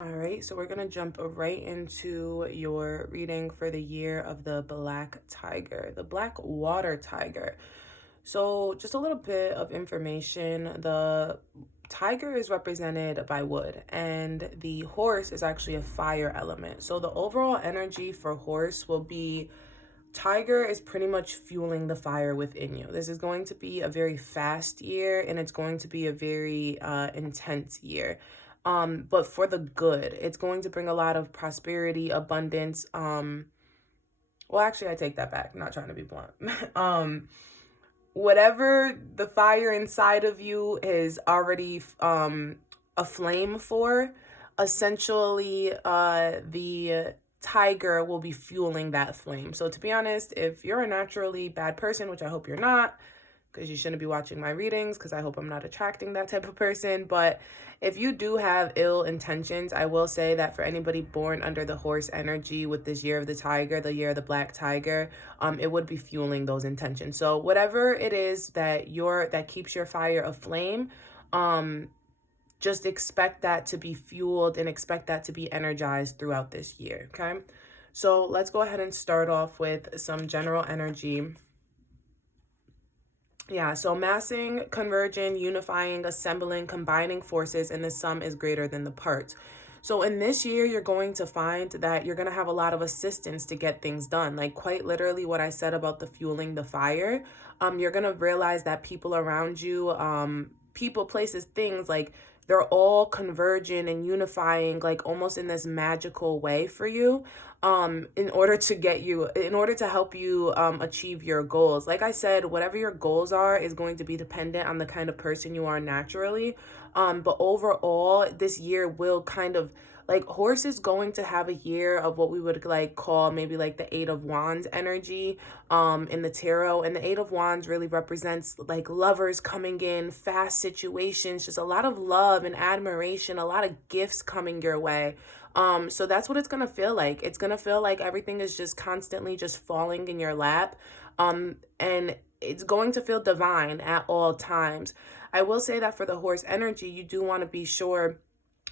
All right, so we're going to jump right into your reading for the year of the black tiger, the black water tiger. So, just a little bit of information. The tiger is represented by wood, and the horse is actually a fire element. So, the overall energy for horse will be tiger is pretty much fueling the fire within you. This is going to be a very fast year, and it's going to be a very intense year. But for the good, it's going to bring a lot of prosperity, abundance. Well, actually, I take that back. I'm not trying to be blunt. Whatever the fire inside of you is already aflame for, essentially, the tiger will be fueling that flame. So to be honest, if you're a naturally bad person, which I hope you're not, because you shouldn't be watching my readings, because I hope I'm not attracting that type of person. But if you do have ill intentions, I will say that for anybody born under the horse energy with this year of the tiger, the year of the black tiger, it would be fueling those intentions. So whatever it is that keeps your fire aflame, just expect that to be fueled and expect that to be energized throughout this year, okay? So let's go ahead and start off with some general energy. Yeah, so massing, converging, unifying, assembling, combining forces, and the sum is greater than the parts. So in this year, you're going to find that you're going to have a lot of assistance to get things done. Like quite literally what I said about the fueling the fire, you're going to realize that people around you, people, places, things, like they're all converging and unifying like almost in this magical way for you, in order to help you achieve your goals. Like I said, whatever your goals are is going to be dependent on the kind of person you are naturally, but overall this year will kind of, like, horse is going to have a year of what we would like call maybe like the Eight of Wands energy in the tarot. And the Eight of Wands really represents like lovers coming in, fast situations, just a lot of love and admiration, a lot of gifts coming your way. So that's what it's gonna feel like. It's gonna feel like everything is just constantly just falling in your lap. And it's going to feel divine at all times. I will say that for the horse energy, you do want to be sure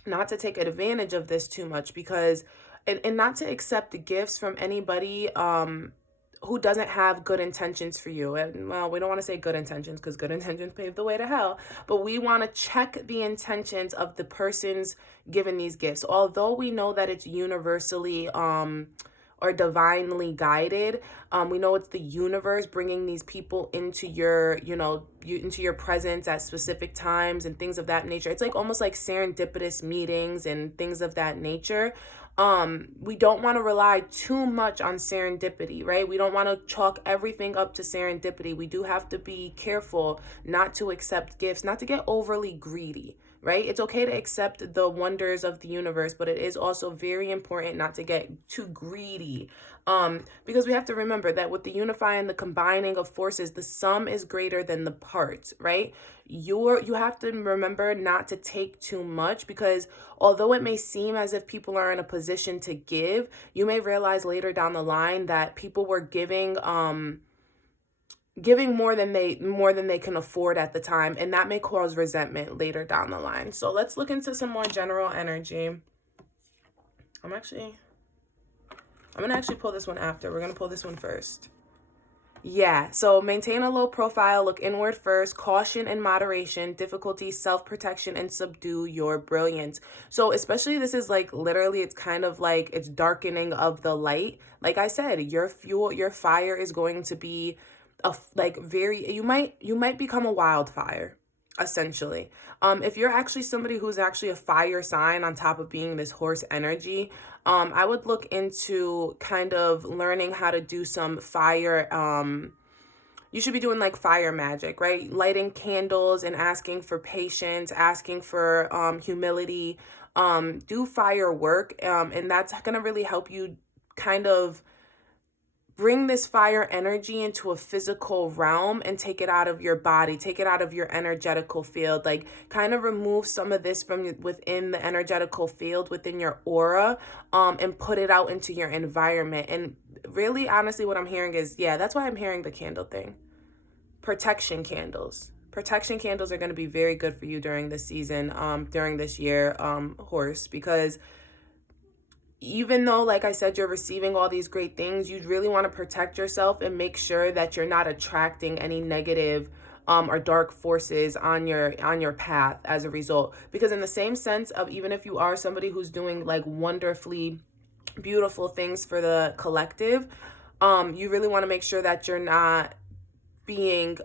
not to take advantage of this too much, because and not to accept the gifts from anybody who doesn't have good intentions for you. And well, we don't want to say good intentions because good intentions pave the way to hell, but we want to check the intentions of the persons given these gifts. Although we know that it's universally or divinely guided, we know it's the universe bringing these people into your, into your presence at specific times and things of that nature. It's like almost like serendipitous meetings and things of that nature. We don't want to rely too much on serendipity, right? We don't want to chalk everything up to serendipity. We do have to be careful not to accept gifts, not to get overly greedy, right? It's okay to accept the wonders of the universe, but it is also very important not to get too greedy. Because we have to remember that with the unifying, the combining of forces, the sum is greater than the parts, right? You have to remember not to take too much, because although it may seem as if people are in a position to give, you may realize later down the line that people were giving more than they can afford at the time, and that may cause resentment later down the line. So let's look into some more general energy. I'm gonna actually pull this one after. We're gonna pull this one first. Yeah, so maintain a low profile, look inward first, caution and moderation, difficulty, self-protection, and subdue your brilliance. So especially this is like literally, it's kind of like it's darkening of the light. Like I said, your fire is going to be you might become a wildfire, essentially. If you're actually somebody who's actually a fire sign on top of being this horse energy, I would look into kind of learning how to do some fire. You should be doing like fire magic, right? Lighting candles and asking for patience, asking for humility. Do fire work, and that's gonna really help you kind of bring this fire energy into a physical realm and take it out of your body, take it out of your energetical field, like kind of remove some of this from within the energetical field, within your aura, and put it out into your environment. And really, honestly, what I'm hearing is, yeah, that's why I'm hearing the candle thing. Protection candles. protection candles are going to be very good for you during this season, during this year, horse, because even though, like I said, you're receiving all these great things, you really want to protect yourself and make sure that you're not attracting any negative or dark forces on your path as a result. Because in the same sense of, even if you are somebody who's doing like wonderfully beautiful things for the collective, you really want to make sure that you're not being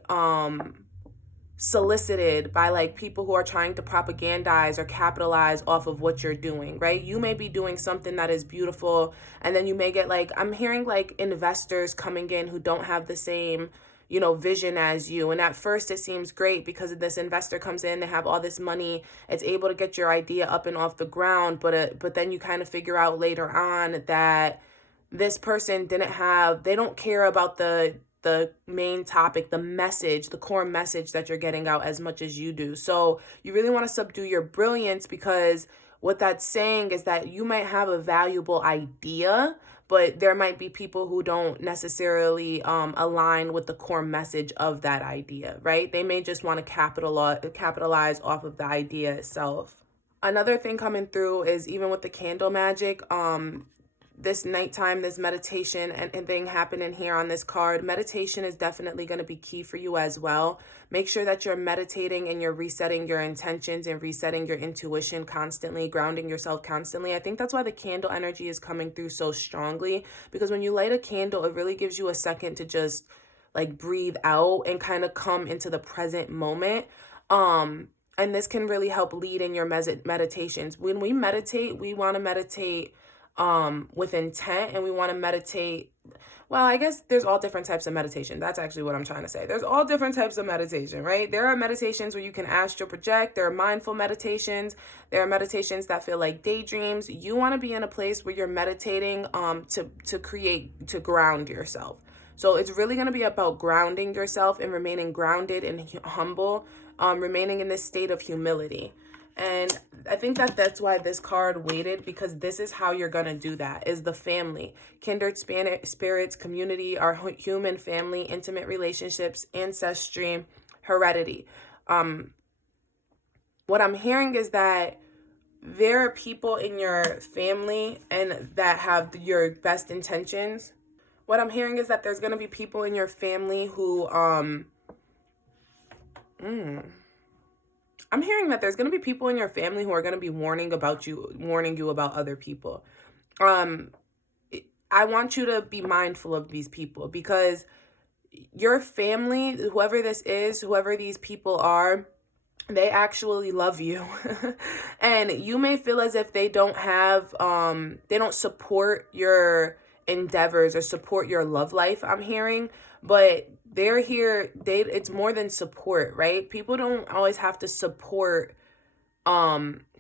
solicited by like people who are trying to propagandize or capitalize off of what you're doing, right? You may be doing something that is beautiful, and then you may get like, I'm hearing like investors coming in who don't have the same, you know, vision as you. And at first it seems great because this investor comes in, they have all this money, it's able to get your idea up and off the ground, but then you kind of figure out later on that this person they don't care about the main topic, the message, the core message that you're getting out as much as you do. So you really want to subdue your brilliance, because what that's saying is that you might have a valuable idea, but there might be people who don't necessarily align with the core message of that idea, right? They may just want to capitalize off of the idea itself. Another thing coming through is, even with the candle magic, this nighttime, this meditation and thing happening here on this card, meditation is definitely going to be key for you as well. Make sure that you're meditating and you're resetting your intentions and resetting your intuition constantly, grounding yourself constantly. I think that's why the candle energy is coming through so strongly, because when you light a candle, it really gives you a second to just like breathe out and kind of come into the present moment. And this can really help lead in your meditations. When we meditate, we want to meditate with intent, and we want to meditate. Well, I guess there's all different types of meditation. That's actually what I'm trying to say. There's all different types of meditation, right? There are meditations where you can astral project. There are mindful meditations. There are meditations that feel like daydreams. You want to be in a place where you're meditating to ground yourself. So it's really going to be about grounding yourself and remaining grounded and humble, remaining in this state of humility. And I think that's why this card waited, because this is how you're going to do that, is the family. Kindred spirits, community, our human family, intimate relationships, ancestry, heredity. What I'm hearing is that there are people in your family and that have your best intentions. What I'm hearing is that there's going to be people in your family who, I'm hearing that there's going to be people in your family who are going to be warning you about other people. I want you to be mindful of these people, because your family, whoever this is, whoever these people are, they actually love you. And you may feel as if they don't support your endeavors or support your love life, I'm hearing, but they're here. It's more than support, right? People don't always have to support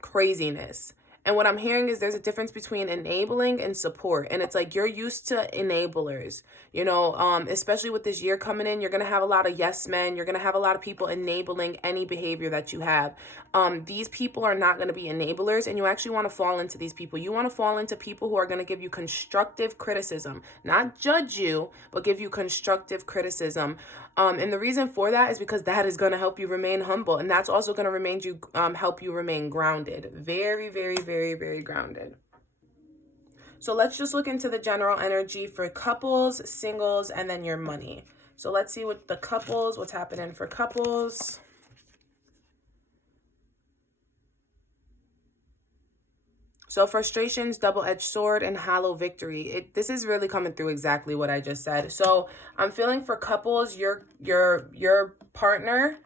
craziness. And what I'm hearing is there's a difference between enabling and support. And it's like, you're used to enablers, you know, especially with this year coming in, you're going to have a lot of yes men. You're going to have a lot of people enabling any behavior that you have. These people are not going to be enablers, and you actually want to fall into these people. You want to fall into people who are going to give you constructive criticism, not judge you, but give you constructive criticism. And the reason for that is because that is going to help you remain humble. And that's also going to help you remain grounded. Very, very, very, very grounded. So let's just look into the general energy for couples, singles, and then your money. So let's see what the couples, what's happening for couples. So frustrations, double-edged sword, and hollow victory. This is really coming through exactly what I just said. So I'm feeling for couples, your partner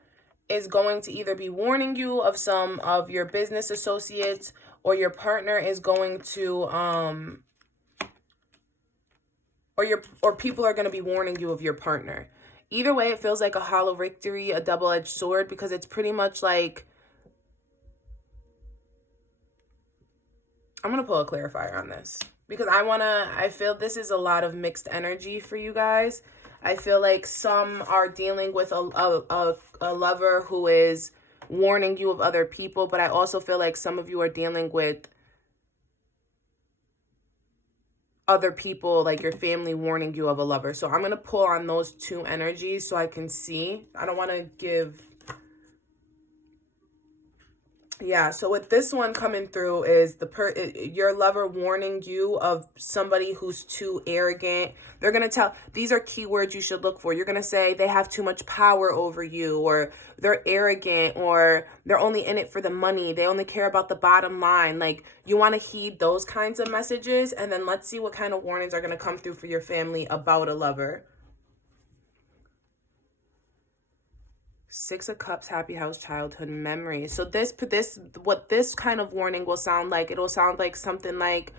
is going to either be warning you of some of your business associates, or your partner is going to or people are going to be warning you of your partner. Either way, it feels like a hollow victory, a double-edged sword, because it's pretty much like, I'm going to pull a clarifier on this, because I feel this is a lot of mixed energy for you guys. I feel like some are dealing with a lover who is warning you of other people, but I also feel like some of you are dealing with other people, like your family warning you of a lover. So I'm going to pull on those two energies so I can see. I don't want to give Yeah, so with this one coming through is your lover warning you of somebody who's too arrogant. They're going to tell, these are keywords you should look for. You're going to say they have too much power over you, or they're arrogant, or they're only in it for the money. They only care about the bottom line. Like, you want to heed those kinds of messages, and then let's see what kind of warnings are going to come through for your family about a lover. Six of Cups, happy house, childhood memories. So what this kind of warning will sound like, it'll sound like something like,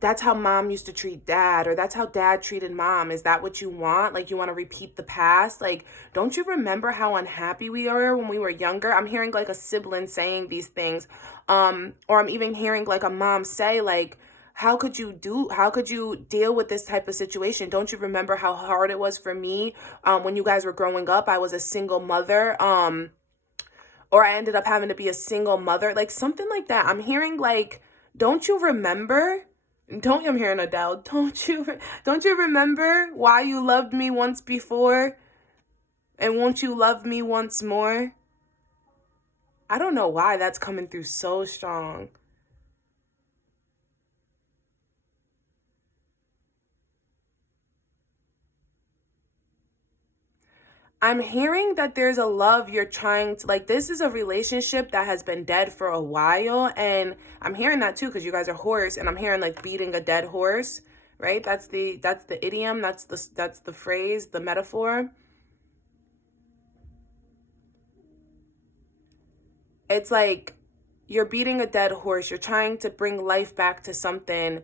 that's how mom used to treat dad, or that's how dad treated mom. Is that what you want? Like, you want to repeat the past? Like, don't you remember how unhappy we were when we were younger? I'm hearing like a sibling saying these things. Or I'm even hearing like a mom say, like, how could you deal with this type of situation? Don't you remember how hard it was for me when you guys were growing up? I was a single mother, or I ended up having to be a single mother, like something like that. I'm hearing like, don't you remember? I'm hearing Adele. Don't you remember why you loved me once before, and won't you love me once more? I don't know why that's coming through so strong. I'm hearing that there's a love you're trying to, like, this is a relationship that has been dead for a while. And I'm hearing that too, because you guys are horse, and I'm hearing like beating a dead horse, right? That's the idiom, that's the phrase, the metaphor. It's like you're beating a dead horse. You're trying to bring life back to something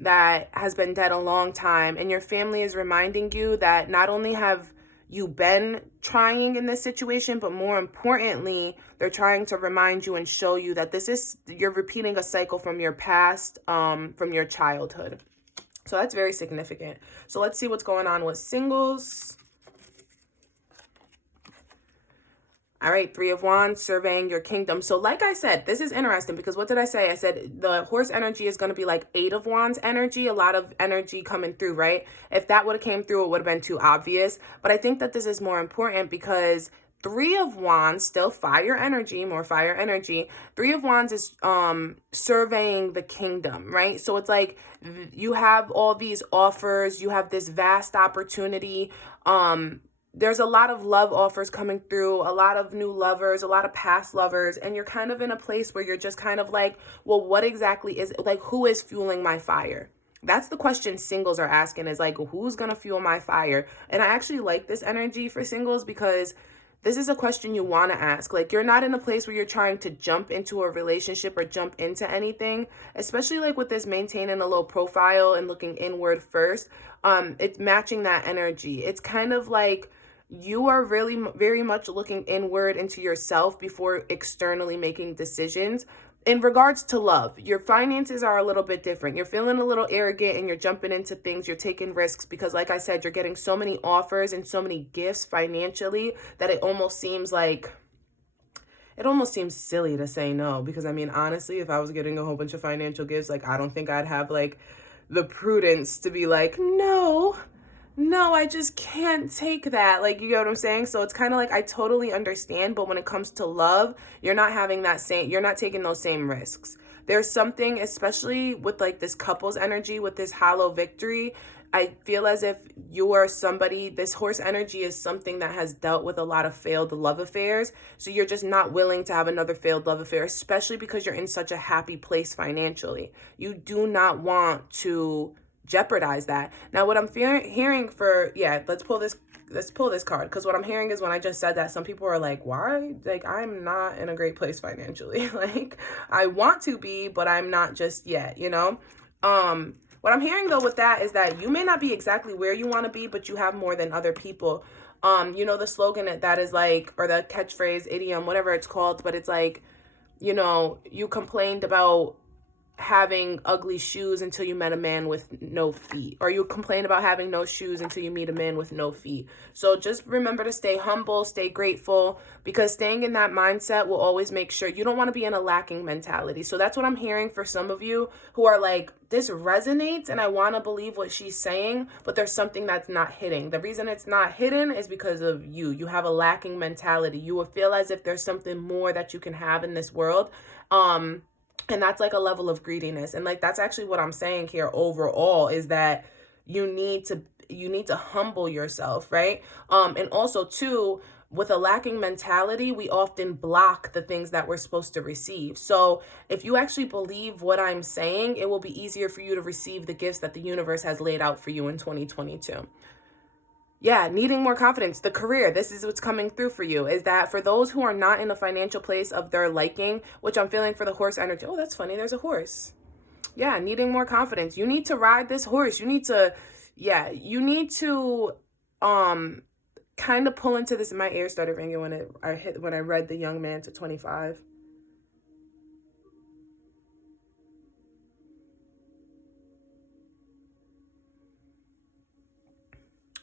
that has been dead a long time. And your family is reminding you that not only have you been trying in this situation, but more importantly, they're trying to remind you and show you that you're repeating a cycle from your past, from your childhood. So that's very significant. So let's see what's going on with singles. All right, Three of Wands, surveying your kingdom. So like I said, this is interesting because what did I say? I said the horse energy is going to be like Eight of Wands energy, a lot of energy coming through, right? If that would have came through, it would have been too obvious. But I think that this is more important because Three of Wands, still fire energy, more fire energy. Three of Wands is surveying the kingdom, right? So it's like you have all these offers, you have this vast opportunity. There's a lot of love offers coming through, a lot of new lovers, a lot of past lovers, and you're kind of in a place where you're just kind of like, well, what exactly is, like, who is fueling my fire? That's the question singles are asking, is like, who's going to fuel my fire? And I actually like this energy for singles because this is a question you want to ask. Like, you're not in a place where you're trying to jump into a relationship or jump into anything, especially like with this maintaining a low profile and looking inward first. It's matching that energy. It's kind of like, you are really very much looking inward into yourself before externally making decisions. In regards to love, your finances are a little bit different. You're feeling a little arrogant and you're jumping into things. You're taking risks because, like I said, you're getting so many offers and so many gifts financially that it almost seems silly to say no. Because I mean, honestly, if I was getting a whole bunch of financial gifts, like, I don't think I'd have like the prudence to be like, no, I just can't take that. Like, you get what I'm saying? So it's kind of like, I totally understand, but when it comes to love, you're not taking those same risks. There's something, especially with like this couple's energy, with this hollow victory, I feel as if you are somebody, this horse energy is something that has dealt with a lot of failed love affairs. So you're just not willing to have another failed love affair, especially because you're in such a happy place financially. You do not want to jeopardize that. Now, what I'm hearing for, let's pull this card, because what I'm hearing is, when I just said that, some people are like, why? Like, I'm not in a great place financially. Like, I want to be, but I'm not just yet, you know? What I'm hearing though with that is that you may not be exactly where you want to be, but you have more than other people. You know, the slogan that is like, or the catchphrase, idiom, whatever it's called, but it's like, you know, you complained about having ugly shoes until you met a man with no feet, or you complain about having no shoes until you meet a man with no feet. So just remember to stay humble, stay grateful, because staying in that mindset will always make sure you don't want to be in a lacking mentality. So that's what I'm hearing for some of you who are like, this resonates and I want to believe what she's saying, but there's something that's not hitting. The reason it's not hidden is because of you. You have a lacking mentality. You will feel as if there's something more that you can have in this world. And that's like a level of greediness. And like, that's actually what I'm saying here overall, is that you need to humble yourself, right? And also too, with a lacking mentality, we often block the things that we're supposed to receive. So if you actually believe what I'm saying, it will be easier for you to receive the gifts that the universe has laid out for you in 2022. Yeah, needing more confidence. The career, this is what's coming through for you, is that for those who are not in a financial place of their liking, which I'm feeling for the horse energy. Oh, that's funny. There's a horse. Yeah, needing more confidence. You need to ride this horse. You need to kind of pull into this. My ear started ringing when I read The Young Man to 25.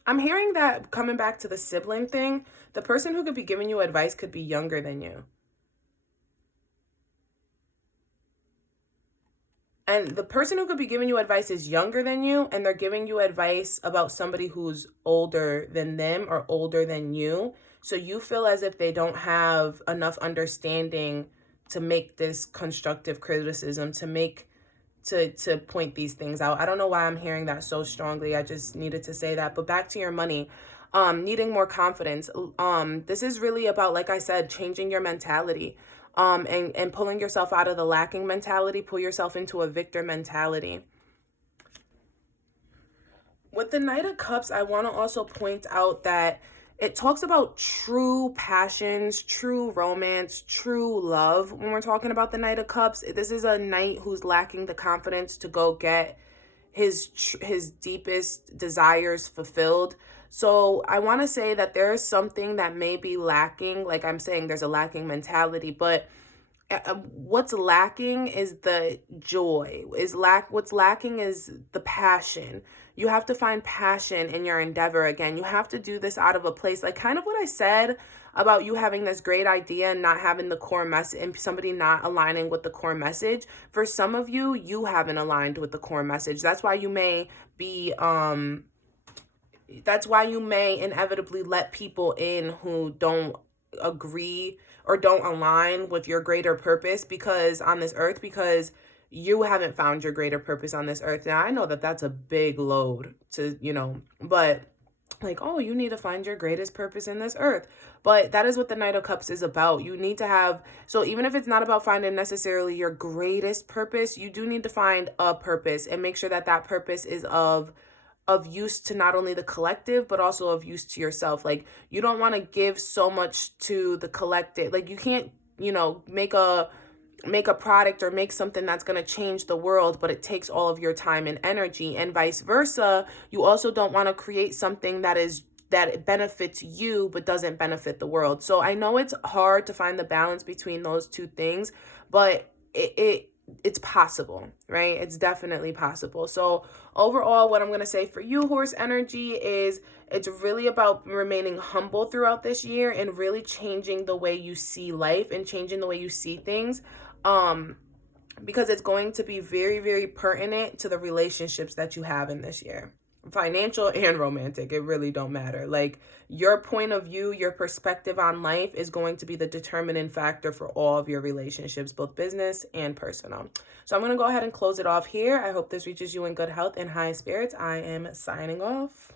I'm hearing that, coming back to the sibling thing, the person who could be giving you advice could be younger than you. And the person who could be giving you advice is younger than you, and they're giving you advice about somebody who's older than them or older than you. So you feel as if they don't have enough understanding to make this constructive criticism, to point these things out. I don't know why I'm hearing that so strongly. I just needed to say that. But back to your money, needing more confidence. This is really about, like I said, changing your mentality, and pulling yourself out of the lacking mentality, pull yourself into a victor mentality. With the Knight of Cups, I want to also point out that it talks about true passions, true romance, true love. When we're talking about the Knight of Cups, this is a knight who's lacking the confidence to go get his deepest desires fulfilled. So I want to say that there is something that may be lacking. Like I'm saying, there's a lacking mentality, but what's lacking is the joy. What's lacking is the passion. You have to find passion in your endeavor again. You have to do this out of a place, like kind of what I said about you having this great idea and not having the core message, and somebody not aligning with the core message. For some of you, you haven't aligned with the core message. That's why you may be that's why you may inevitably let people in who don't agree or don't align with your greater purpose, because on this earth, because you haven't found your greater purpose on this earth. Now, I know that that's a big load to, but like, oh, you need to find your greatest purpose in this earth. But that is what the Knight of Cups is about. You need to have, so even if it's not about finding necessarily your greatest purpose, you do need to find a purpose and make sure that that purpose is of use to not only the collective, but also of use to yourself. Like, you don't want to give so much to the collective. Like, you can't, make a product or make something that's going to change the world, but it takes all of your time and energy, and vice versa. You also don't want to create something that benefits you but doesn't benefit the world. So I know it's hard to find the balance between those two things, but it's possible, right? It's definitely possible. So overall, what I'm going to say for you, horse energy, is it's really about remaining humble throughout this year and really changing the way you see life and changing the way you see things. Because it's going to be very, very pertinent to the relationships that you have in this year. Financial and romantic, it really don't matter. Like, your point of view, your perspective on life is going to be the determining factor for all of your relationships, both business and personal. So I'm going to go ahead and close it off here. I hope this reaches you in good health and high spirits. I am signing off.